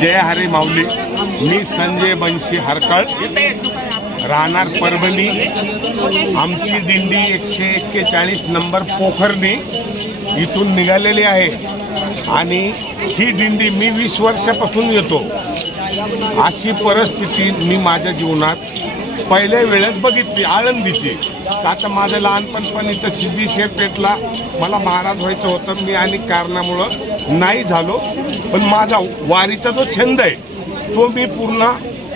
जय हरी माऊली. मी संजय बंशी हरकळ, राहणार परभणी. आमची दिंडी 141 नंबर पोखरणी इथून निघालेली आहे आणि ही दिंडी मी 20 वर्षापासून येतो. अशी परिस्थिती मी माझ्या जीवनात पहिल्या वेळेस बघितली आळंदीची. आता माझं लहानपण इथं सिद्धेश्वर मला महाराज व्हायचं होतं, मी अनेक कारणामुळं नाही झालो. पण माझा वारीचा जो छंद आहे तो मी पूर्ण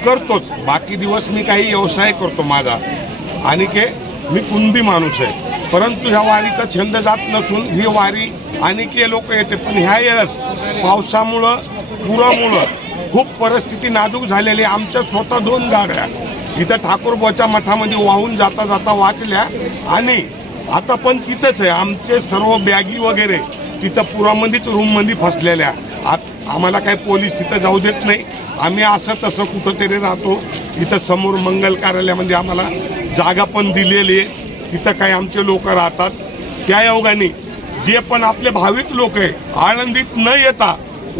करतोच. बाकी दिवस मी काही व्यवसाय करतो माझा आणि मी कुणबी माणूस आहे. परंतु ह्या वारीचा छंद जात नसून ही वारी अनेक लोक येते. पण ह्या वेळेस पावसामुळं पुरामुळं खूप परिस्थिती नाजूक झालेली. आमच्या स्वतः 2 गाड्या इथं ठाकूरबाच्या मठामध्ये वाहून जाता जाता वाचल्या आणि आता पण तिथंच आहे. आमचे सर्व बॅगी वगैरे तिथं पुरामध्येच रूममध्ये फसलेल्या. आम्हाला काही पोलीस तिथं जाऊ देत नाही. आम्ही असं तसं कुठंतरी राहतो. इथं समोर मंगल कार्यालयामध्ये आम्हाला जागा पण दिलेली आहे. तिथं काही आमचे लोक राहतात. त्या योगाने जे पण आपले भाविक लोक आहे आळंदीत न येता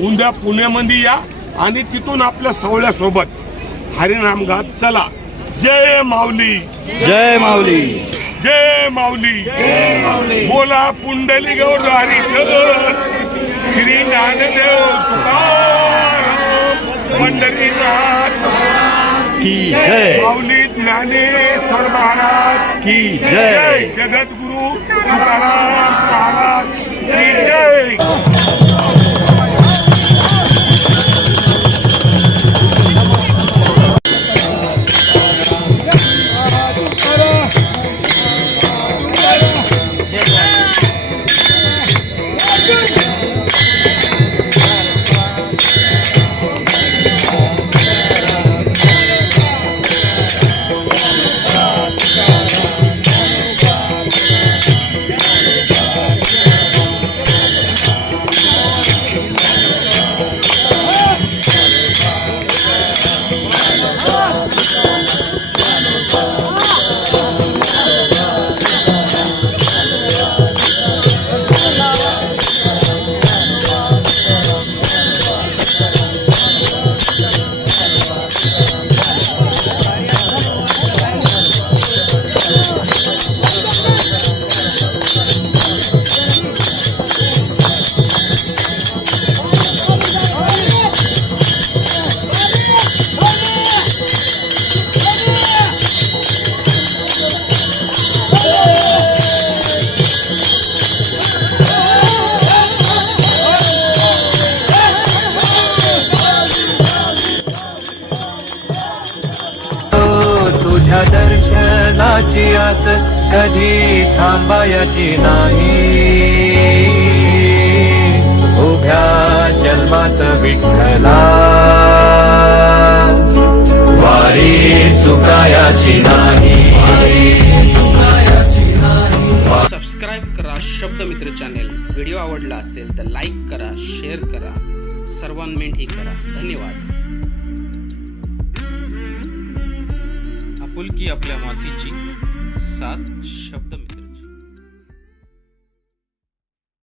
उद्या पुण्यामध्ये या आणि तिथून आपल्या सवळ्यासोबत हरिनाम गात चला. जय माऊली, जय माऊली, जय माऊली, जय माऊली. बोला पुंडली गौरवारी श्री ज्ञानदेव तुकाराम पंढरीनाथ की जय. माऊली ज्ञानेश्वर महाराज की जय. जगद्गुरु तुकाराम महाराज की जय. दर्शनाची आस कधी थांबायची नाही. उभ्या जन्मात विठ्ठला वारी चुकायची नाही. सबस्क्राईब करा शब्दमित्र चॅनेल. व्हिडिओ आवडला असेल तर लाईक करा, शेअर करा, सर्वांमेंट ही करा. धन्यवाद. आपुलकी आपल्या मातीची, साथ